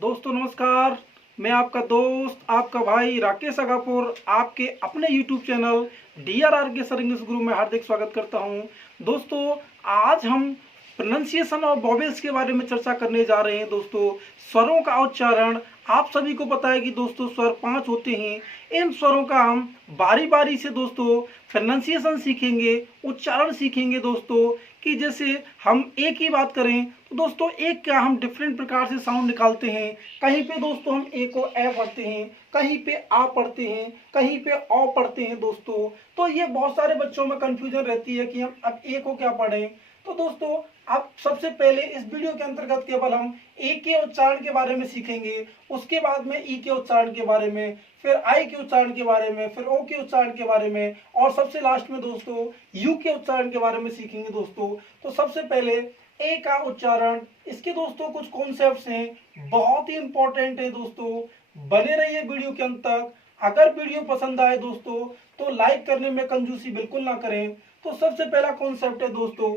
दोस्तों नमस्कार। मैं आपका दोस्त आपका भाई राकेश अगापुर आपके अपने YouTube चैनल DRR के सर इंग्लिश गुरु में हार्दिक स्वागत करता हूं। दोस्तों आज हम प्रोनाउंसिएशन और वॉवेल्स के बारे में चर्चा करने जा रहे हैं। दोस्तों स्वरों का उच्चारण आप सभी को पता है कि दोस्तों स्वर 5 होते हैं। इन स्वरों का हम बारी बारी से दोस्तों प्रोनाउंसिएशन सीखेंगे, उच्चारण सीखेंगे। दोस्तों कि जैसे हम एक ही बात करें तो दोस्तों एक का हम डिफरेंट प्रकार से साउंड निकालते हैं। कहीं पे दोस्तों हम ए को ए पढ़ते हैं, कहीं पे आ पढ़ते हैं, कहीं पे औ पढ़ते हैं। दोस्तों तो ये बहुत सारे बच्चों में कंफ्यूजन रहती है कि हम अब ए को क्या पढ़ें। तो दोस्तों अब सबसे पहले इस वीडियो के अंतर्गत केवल हम ए के उच्चारण के बारे में सीखेंगे, उसके बाद में ई के उच्चारण के बारे में, फिर आई के उच्चारण के बारे में, फिर ओ के उच्चारण के बारे में और सबसे लास्ट में दोस्तों यू के उच्चारण के बारे में सीखेंगे। दोस्तों तो सबसे पहले ए का उच्चारण, इसके दोस्तों कुछ कॉन्सेप्ट्स हैं, बहुत ही इंपॉर्टेंट है। दोस्तों बने रहिए वीडियो के अंत तक। अगर वीडियो पसंद आए दोस्तों तो लाइक करने में कंजूसी बिल्कुल ना करें। तो सबसे पहला कॉन्सेप्ट है दोस्तों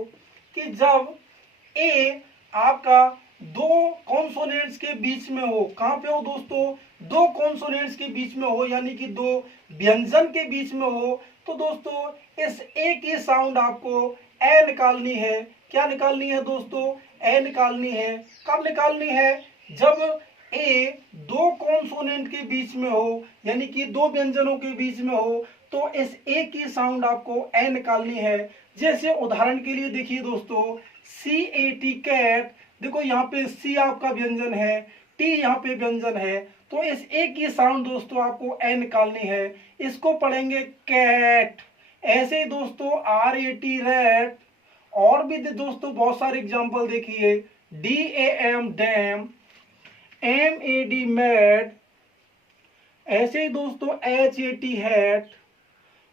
कि जब ए आपका दो कॉन्सोनेंट्स के बीच में हो, कहां पे हो दोस्तों, दो कॉन्सोनेंट्स के बीच में हो, यानी कि दो व्यंजन के बीच में हो, तो दोस्तों इस ए की साउंड आपको ए निकालनी है। क्या निकालनी है दोस्तों? ए निकालनी है। कब निकालनी है? जब ए दो कॉन्सोनेंट के बीच में हो, यानी कि दो व्यंजनों के बीच में हो, तो इस ए की साउंड आपको ए निकालनी है। जैसे उदाहरण के लिए देखिए दोस्तों CAT कैट, देखो यहाँ पे सी आपका व्यंजन है, टी यहाँ पे व्यंजन है, तो इस ए की साउंड दोस्तों आपको ए निकालनी है। इसको पढ़ेंगे कैट। ऐसे ही दोस्तों RAT रैट, और भी दोस्तों बहुत सारे एग्जांपल देखिए, DAM डैम, MAD मैड, ऐसे ही दोस्तों HAT हैट,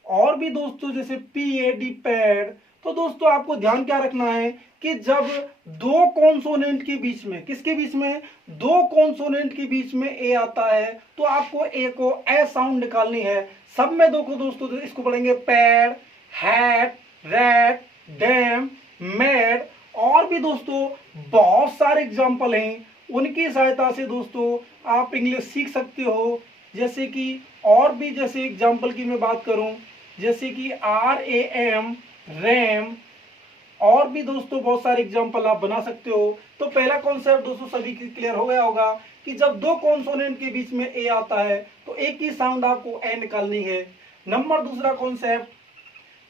और भी दोस्तों जैसे PAD पैड। तो दोस्तों आपको ध्यान क्या रखना है कि जब दो कॉन्सोनेंट के बीच में, किसके बीच में, दो कॉन्सोनेंट के बीच में ए आता है तो आपको ए को ए साउंड निकालनी है। सब में देखो दोस्तों इसको पढ़ेंगे pad, hat, rat, dam, mad, और भी दोस्तों बहुत सारे एग्जाम्पल हैं, उनकी सहायता से दोस्तों आप इंग्लिश सीख सकते हो। जैसे कि और भी जैसे एग्जाम्पल की मैं बात करूं, जैसे कि RAM रैम, और भी दोस्तों बहुत सारे एग्जाम्पल आप बना सकते हो। तो पहला कॉन्सेप्ट दोस्तों सभी की क्लियर हो गया होगा कि जब दो कॉन्सोनेंट के बीच में ए आता है तो एक ही साउंड आपको ए निकालनी है। नंबर दूसरा कॉन्सेप्ट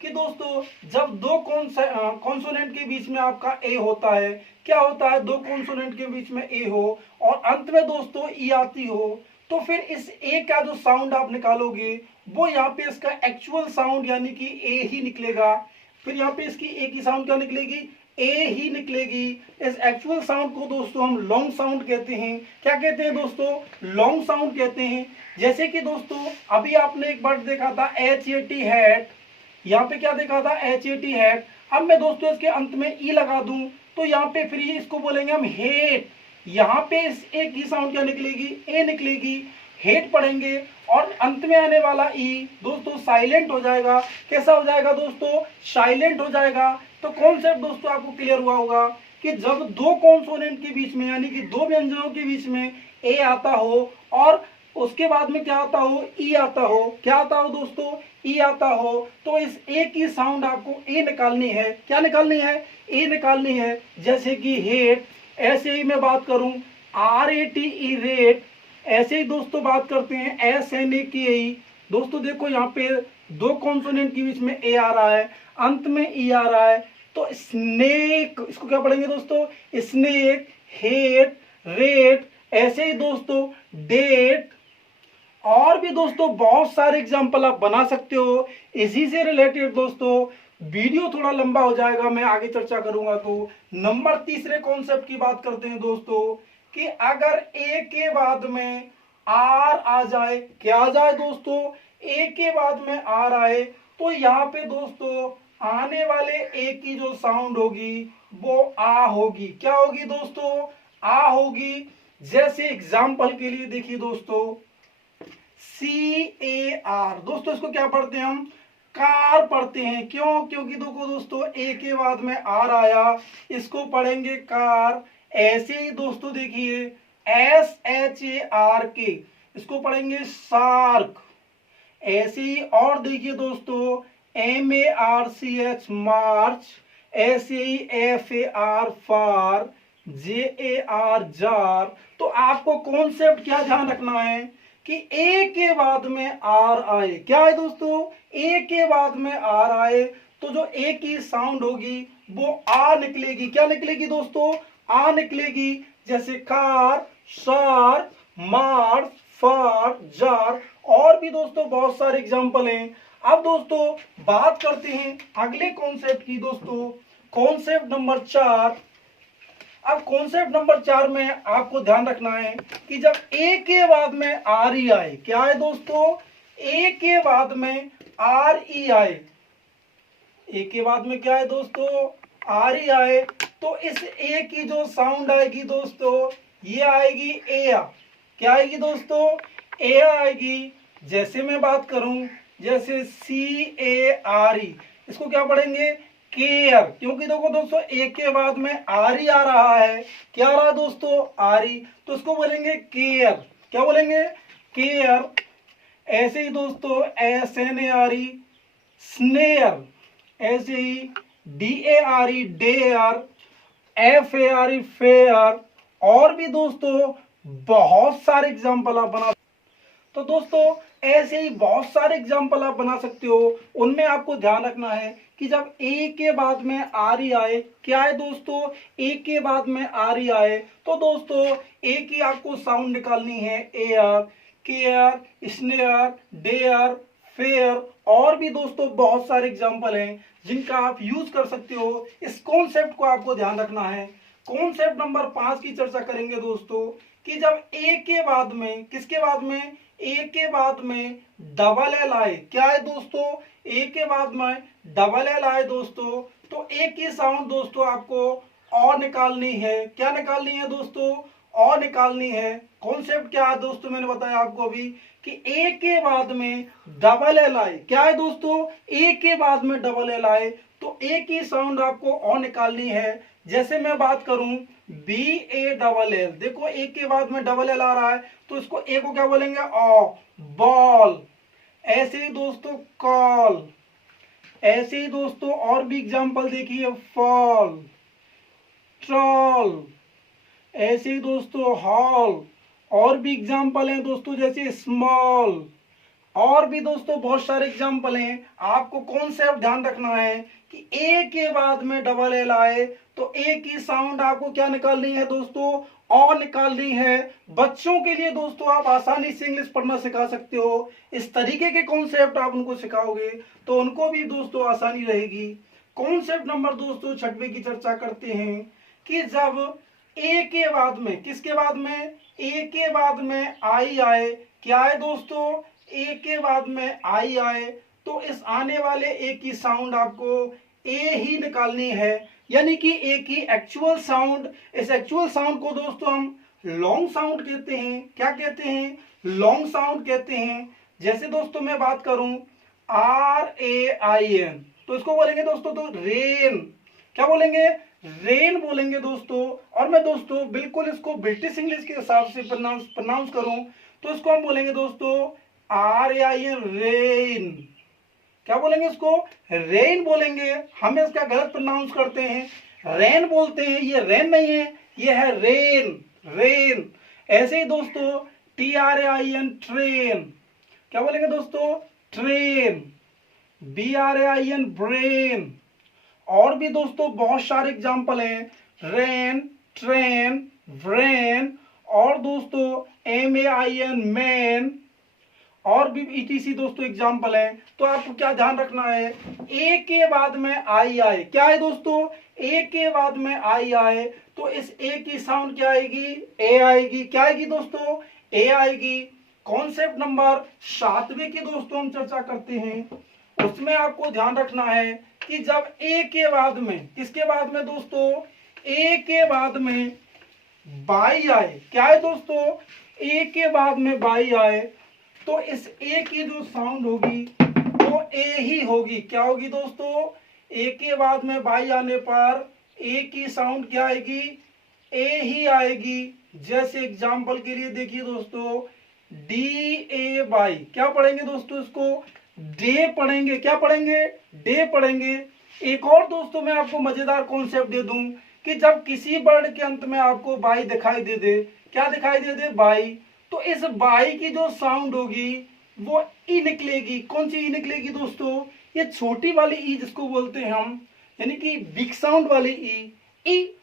कि दोस्तों जब दो कॉन्सोनेंट के बीच में आपका ए होता है, क्या होता है, दो कॉन्सोनेंट के बीच में ए हो और अंत में दोस्तों ई आती हो, तो फिर इस ए का जो साउंड आप निकालोगे वो यहाँ पे इसका एक्चुअल साउंड यानी कि ए ही निकलेगा। फिर यहाँ पे इसकी ए की साउंड क्या निकलेगी, ए ही निकलेगी। इस एक्चुअल साउंड को दोस्तों हम लॉन्ग साउंड कहते हैं। क्या कहते हैं दोस्तों? लॉन्ग साउंड कहते हैं। जैसे कि दोस्तों अभी आपने एक वर्ड देखा था HAT हैट, यहाँ पे क्या देखा था, HAT हैट। अब मैं दोस्तों इसके अंत में ई लगा दूं तो यहाँ पे फिर इसको बोलेंगे हम हेट। यहाँ पे इस ए की साउंड क्या निकलेगी, ए निकलेगी, हेट पढ़ेंगे, और अंत में आने वाला ई दोस्तों साइलेंट हो जाएगा। कैसा हो जाएगा दोस्तों? साइलेंट हो जाएगा। तो कॉन्सेप्ट दोस्तों आपको क्लियर हुआ होगा कि जब दो कॉन्सोनेंट के बीच में यानी कि दो व्यंजनों के बीच में ए आता हो और उसके बाद में क्या आता हो, ई आता हो, क्या आता हो दोस्तों, ई आता हो, तो इस ए की साउंड आपको ए निकालनी है। क्या निकालनी है? ए निकालनी है। जैसे कि हेट, ऐसे ही मैं बात करूं RATE रेट, ऐसे ही दोस्तों बात करते हैं SNAKE। दोस्तों देखो यहाँ पे दो कॉन्सोनेंट के बीच में ए आ रहा है, अंत में ई आ रहा है, तो स्नेक, इसको क्या पढ़ेंगे दोस्तों, स्नेक, हेट, रेट, ऐसे ही दोस्तों डेट, और भी दोस्तों बहुत सारे एग्जाम्पल आप बना सकते हो। इसी से रिलेटेड दोस्तों वीडियो थोड़ा लंबा हो जाएगा, मैं आगे चर्चा करूंगा। तो नंबर तीसरे कॉन्सेप्ट की बात करते हैं दोस्तों कि अगर ए के बाद में आर आ जाए, क्या आ जाए दोस्तों, ए के बाद में आर आए, तो यहाँ पे दोस्तों आने वाले ए की जो साउंड होगी वो आ होगी। क्या होगी दोस्तों? आ होगी। जैसे एग्जाम्पल के लिए देखिए दोस्तों CAR, दोस्तों इसको क्या पढ़ते हैं हम, कार पढ़ते हैं। क्यों? क्योंकि देखो दोस्तों ए के बाद में आर आया, इसको पढ़ेंगे कार। ऐसे ही दोस्तों देखिए SHARK, इसको पढ़ेंगे शार्क। ऐसे ही और देखिए दोस्तों MARCH, मार्च। ऐसे ही FAR, फार। JAR, jar. तो आपको कॉन्सेप्ट क्या ध्यान रखना है कि ए के बाद में आर आए। क्या है दोस्तों, ए के बाद में आर आए तो जो ए की साउंड होगी वो आ निकलेगी। क्या निकलेगी दोस्तों, आ निकलेगी। जैसे कार, शार, मार, फार, जार। और भी दोस्तों बहुत सारे एग्जाम्पल हैं। अब दोस्तों बात करते हैं अगले कॉन्सेप्ट की दोस्तों, कॉन्सेप्ट नंबर 4। अब कॉन्सेप्ट नंबर 4 में आपको ध्यान रखना है कि जब ए के बाद में आर ई आए, क्या है दोस्तों, ए के बाद में आर ई आए, ए के बाद में क्या है दोस्तों, आर ई आए, तो इस ए की जो साउंड आएगी दोस्तों ये आएगी ए। क्या आएगी दोस्तों, ए आएगी। जैसे मैं बात करूं, जैसे CARE, इसको क्या पढ़ेंगे, केयर। क्योंकि देखो दोस्तों ए के बाद में आर ई आ रहा है। क्या आ रहा है दोस्तों, आर ई, तो इसको बोलेंगे केयर। क्या बोलेंगे, केयर। ऐसे ही दोस्तों SNARE, स्नेयर। ऐसे ही DARE, डेयर। FARE, fair. और भी दोस्तों बहुत सारे एग्जाम्पल आप बना, तो दोस्तों ऐसे ही बहुत सारे एग्जाम्पल आप बना सकते हो। उनमें आपको ध्यान रखना है कि जब ए के बाद में आर ई आए, क्या है दोस्तों, ए के बाद में आर ई आए तो दोस्तों ए की आपको साउंड निकालनी है air, care, snare, dare, fair. और भी दोस्तों बहुत सारे एग्जाम्पल हैं जिनका आप यूज कर सकते हो। इस कॉन्सेप्ट को आपको ध्यान रखना है। कॉन्सेप्ट नंबर 5 की चर्चा करेंगे दोस्तों कि जब ए के बाद में, किसके बाद में, ए के बाद में डबल एल आए। क्या है दोस्तों, ए के बाद में डबल एल आए दोस्तों, तो ए की साउंड दोस्तों आपको और निकालनी है। क्या निकालनी है दोस्तों, और निकालनी है। कॉन्सेप्ट क्या है दोस्तों, मैंने बताया आपको अभी कि ए के बाद में डबल एल आए। क्या है दोस्तों, ए के बाद में डबल एल आए तो ए की साउंड आपको और निकालनी है। जैसे मैं बात करूं BALL, देखो ए के बाद में डबल एल आ रहा है तो इसको ए को क्या बोलेंगे, बॉल। ऐसे ही दोस्तों कॉल। ऐसे ही दोस्तों और भी एग्जांपल देखिए, फॉल, ट्रॉल। ऐसे ही दोस्तों हॉल। और भी एग्जांपल हैं दोस्तों जैसे स्मॉल। और भी दोस्तों बहुत सारे एग्जांपल हैं। आपको कॉन्सेप्ट ध्यान रखना है कि ए के बाद में डबल एल आए तो ए की साउंड आपको क्या निकालनी है दोस्तों, और निकालनी है। बच्चों के लिए दोस्तों आप आसानी से इंग्लिश पढ़ना सिखा सकते हो। इस तरीके के कॉन्सेप्ट आप उनको सिखाओगे तो उनको भी दोस्तों आसानी रहेगी। कॉन्सेप्ट नंबर दोस्तों 6वें की चर्चा करते हैं कि जब ए के बाद में, किसके बाद में, ए के बाद में आई आए। क्या है दोस्तों, ए के बाद में आई आए तो इस आने वाले ए की साउंड आपको ए ही निकालनी है। यानी कि ए की एक्चुअल साउंड, इस एक्चुअल साउंड को दोस्तों हम लॉन्ग साउंड कहते हैं। क्या कहते हैं, लॉन्ग साउंड कहते हैं। जैसे दोस्तों मैं बात करूं RAIN तो इसको बोलेंगे दोस्तों तो रेन। क्या बोलेंगे, रेन बोलेंगे दोस्तों। और मैं दोस्तों बिल्कुल इसको ब्रिटिश इंग्लिश के हिसाब से प्रोनाउंस करूं तो इसको हम बोलेंगे दोस्तों RAIN, रेन। क्या बोलेंगे इसको, रेन बोलेंगे। हम इसका गलत प्रोनाउंस करते हैं, रेन बोलते हैं। ये रेन नहीं है, ये है रेन, रेन। ऐसे ही दोस्तों TRAIN, ट्रेन। क्या बोलेंगे दोस्तों, ट्रेन। BRAIN, brain. और भी दोस्तों बहुत सारे एग्जाम्पल हैं, रेन, ट्रेन, ब्रेन। और दोस्तों MAIN, मैन। और भी ETC दोस्तों एग्जाम्पल है। तो आपको क्या ध्यान रखना है, ए के बाद में आई आए। क्या है दोस्तों, ए के बाद में आई आए तो इस ए की साउंड क्या आएगी, ए आएगी। क्या आएगी दोस्तों, ए आएगी। कॉन्सेप्ट नंबर 7वें की दोस्तों हम चर्चा करते हैं। उसमें आपको ध्यान रखना है कि जब ए के बाद में, किसके बाद में दोस्तों, ए के बाद में बाई आए। क्या है दोस्तों, ए के बाद में बाई आए तो इस ए की जो साउंड होगी वो ए ही होगी। क्या होगी दोस्तों, ए के बाद में बाई आने पर ए की साउंड क्या आएगी, ए ही आएगी। जैसे एग्जाम्पल के लिए देखिए दोस्तों, डी ए बाई, क्या पढ़ेंगे दोस्तों इसको, डे पढ़ेंगे। क्या पढ़ेंगे, डे पढ़ेंगे। एक और दोस्तों मैं आपको मजेदार कॉन्सेप्ट दे दूं कि जब किसी वर्ड के अंत में आपको बाई दिखाई दे दे, क्या दिखाई दे दे, बाई, तो इस बाई की जो साउंड होगी वो ई निकलेगी। कौन सी ई निकलेगी दोस्तों, ये छोटी वाली ई जिसको बोलते हैं हम, यानी कि बिग साउंड वाली ई।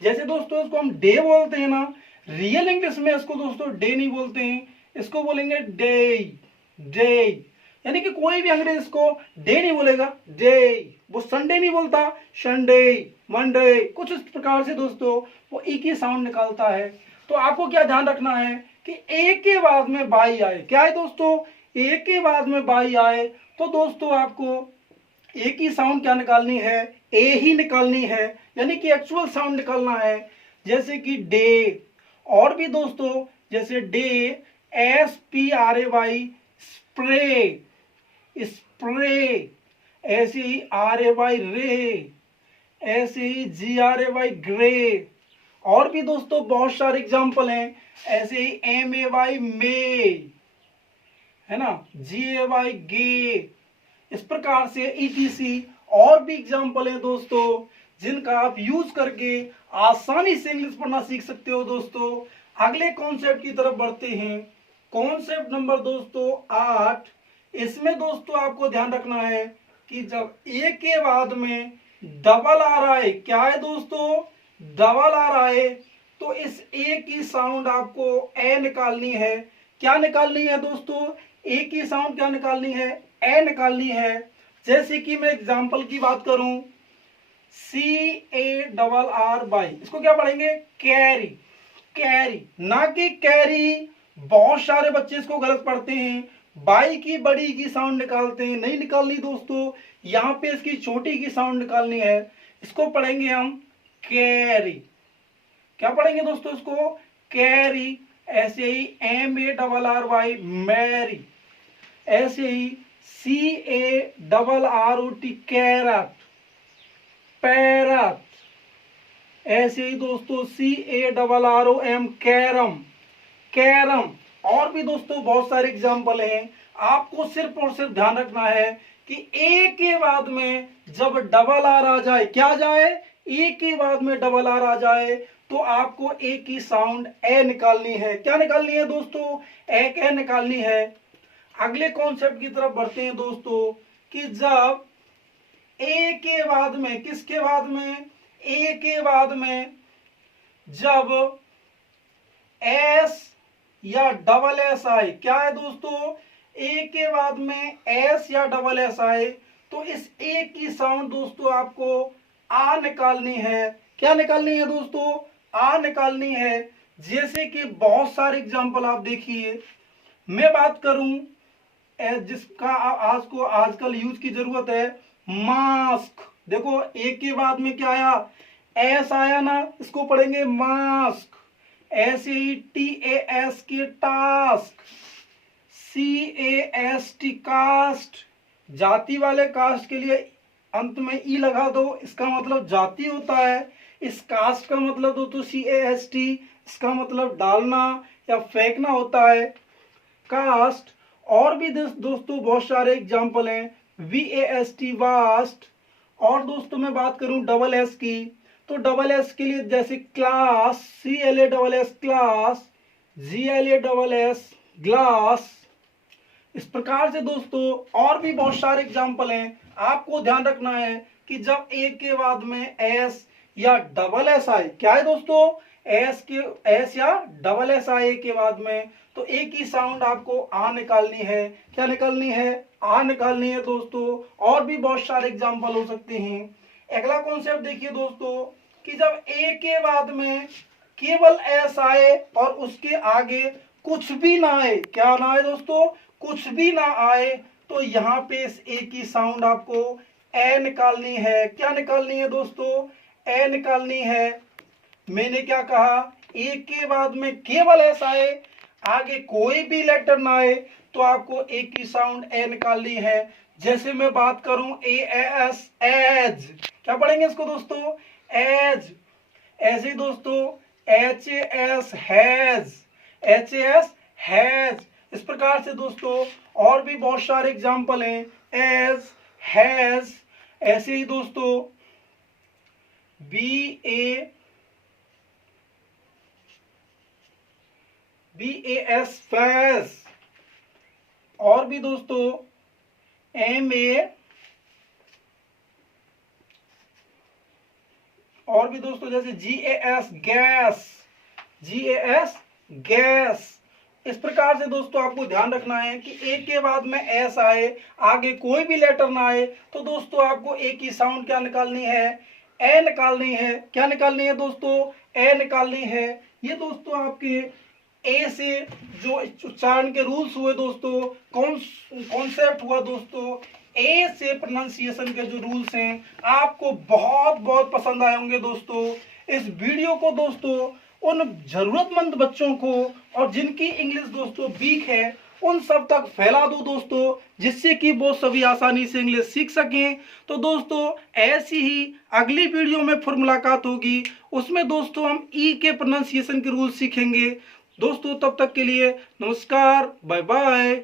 जैसे दोस्तों इसको हम डे बोलते हैं ना, रियल इंग्लिश में इसको दोस्तों डे नहीं बोलते हैं, इसको बोलेंगे डे। डे यानी कि कोई भी अंग्रेज इसको डे नहीं बोलेगा, डे। वो संडे नहीं बोलता, संडे, मंडे, कुछ इस प्रकार से दोस्तों वो ई की साउंड निकालता है। तो आपको क्या ध्यान रखना है कि ए के बाद में बाई आए। क्या है दोस्तों, ए के बाद में बाई आए तो दोस्तों आपको ए की साउंड क्या निकालनी है, ए ही निकालनी है, यानी कि एक्चुअल साउंड निकालना है। जैसे कि डे, और भी दोस्तों जैसे day, S P R A Y, spray, spray, ऐसे ही आर ए वाई रे, ऐसे ही जी आर ए वाई ग्रे। और भी दोस्तों बहुत सारे एग्जाम्पल हैं, ऐसे ही एम ए वाई मे, है ना, जी ए वाई गे। इस प्रकार से ईटीसी और भी एग्जाम्पल है दोस्तों जिनका आप यूज करके आसानी से इंग्लिश पढ़ना सीख सकते हो। दोस्तों अगले कॉन्सेप्ट की तरफ बढ़ते हैं। कॉन्सेप्ट नंबर दोस्तों 8। इसमें दोस्तों आपको ध्यान रखना है कि जब ए के बाद में डबल आर आए, क्या है दोस्तों, डबल आर आए, तो इस ए की साउंड आपको ए निकालनी है। क्या निकालनी है दोस्तों, ए की साउंड क्या निकालनी है, ए निकालनी है। जैसे कि मैं एग्जांपल की बात करूं, सी ए डबल आर बाई, इसको क्या पढ़ेंगे, कैरी, कैरी, ना कि कैरी। बहुत सारे बच्चे इसको गलत पढ़ते हैं, बाई की बड़ी की साउंड निकालते हैं, नहीं निकालनी दोस्तों, यहाँ पे इसकी छोटी की साउंड निकालनी है। इसको पढ़ेंगे हम कैरी। क्या पढ़ेंगे दोस्तों इसको, कैरी। ऐसे ही M A double R Y, Mary. ऐसे ही C A double R O T, carrot, parrot. ऐसे ही दोस्तों C A double R O M, carrom, carrom. और भी दोस्तों बहुत सारे एग्जाम्पल हैं। आपको सिर्फ और सिर्फ ध्यान रखना है कि ए के बाद में जब डबल आर आ जाए, क्या जाए, ए के बाद में डबल आर आ जाए, तो आपको ए की साउंड ए निकालनी है। क्या निकालनी है दोस्तों, ए निकालनी है। अगले कॉन्सेप्ट की तरफ बढ़ते हैं दोस्तों कि जब ए के बाद में, किसके बाद में, ए के बाद में जब एस या डबल एस आए, क्या है दोस्तों, ए के बाद में एस या डबल एस आए, तो इस ए की साउंड दोस्तों आपको आ निकालनी है। क्या निकालनी है दोस्तों, आ निकालनी है। जैसे कि बहुत सारे एग्जांपल आप देखिए, मैं बात करूं जिसका आजकल यूज की जरूरत है, मास्क। देखो ए के बाद में क्या आया, एस आया ना, इसको पढ़ेंगे मास्क। ऐसे ही T A S K, task, C A S T, cast. जाति वाले कास्ट के लिए अंत में ई लगा दो, इसका मतलब जाति होता है। इस कास्ट का मतलब दोस्तों सी ए एस टी, इसका मतलब डालना या फेंकना होता है, कास्ट। और भी दोस्तों बहुत सारे एग्जाम्पल हैं, V A S T, vast. और दोस्तों मैं बात करूं डबल एस की, तो डबल एस के लिए जैसे class, C L A double S, class, G L A double S, glass. इस प्रकार से दोस्तों और भी बहुत सारे एग्जाम्पल हैं। आपको ध्यान रखना है कि जब ए के बाद में एस या डबल एस आए, क्या है दोस्तों, एस या डबल एस आए के बाद में, तो ए की साउंड आपको आ निकालनी है। क्या निकालनी है, आ निकालनी है दोस्तों। और भी बहुत सारे एग्जाम्पल हो सकते हैं। अगला कॉन्सेप्ट देखिए दोस्तों कि जब ए के बाद में केवल एस आए और उसके आगे कुछ भी ना आए, क्या ना आए दोस्तों, कुछ भी ना आए, तो यहाँ पे इस ए की साउंड आपको ए निकालनी है। क्या निकालनी है दोस्तों, ए निकालनी है। मैंने क्या कहा, ए के बाद में केवल एस आए, आगे कोई भी लेटर ना आए, तो आपको ए की साउंड ए निकालनी है। जैसे मैं बात करूं ए एस, एज। क्या पढ़ेंगे इसको दोस्तों, एज। ऐसे ही दोस्तों HAS हैज, HAS हैज। इस प्रकार से दोस्तों और भी बहुत सारे एग्जाम्पल हैं, एज, हैज। ऐसे ही दोस्तों BAS फैज। और भी दोस्तों MA, और भी दोस्तों जैसे GAS गैस, GAS गैस। इस प्रकार से दोस्तों आपको ध्यान रखना है कि एक के बाद में एस आए, आगे कोई भी लेटर ना आए, तो दोस्तों आपको एक ही साउंड क्या निकालनी है, ए निकालनी है। क्या निकालनी है दोस्तों, ए निकालनी है। ये दोस्तों आपके ए से जो उच्चारण के रूल्स हुए दोस्तों, कॉन्सेप्ट हुआ दोस्तों, ए से प्रोनाउंसिएशन के जो रूल्स हैं आपको बहुत बहुत पसंद आए होंगे दोस्तों। इस वीडियो को दोस्तों उन जरूरतमंद बच्चों को और जिनकी इंग्लिश दोस्तों वीक है उन सब तक फैला दो दोस्तों, जिससे कि वो सभी आसानी से इंग्लिश सीख सकें। तो दोस्तों ऐसी ही अगली वीडियो में फिर मुलाकात होगी, उसमें दोस्तों हम ई के प्रोनाउंसिएशन के रूल सीखेंगे। दोस्तों तब तक के लिए नमस्कार, बाय बाय।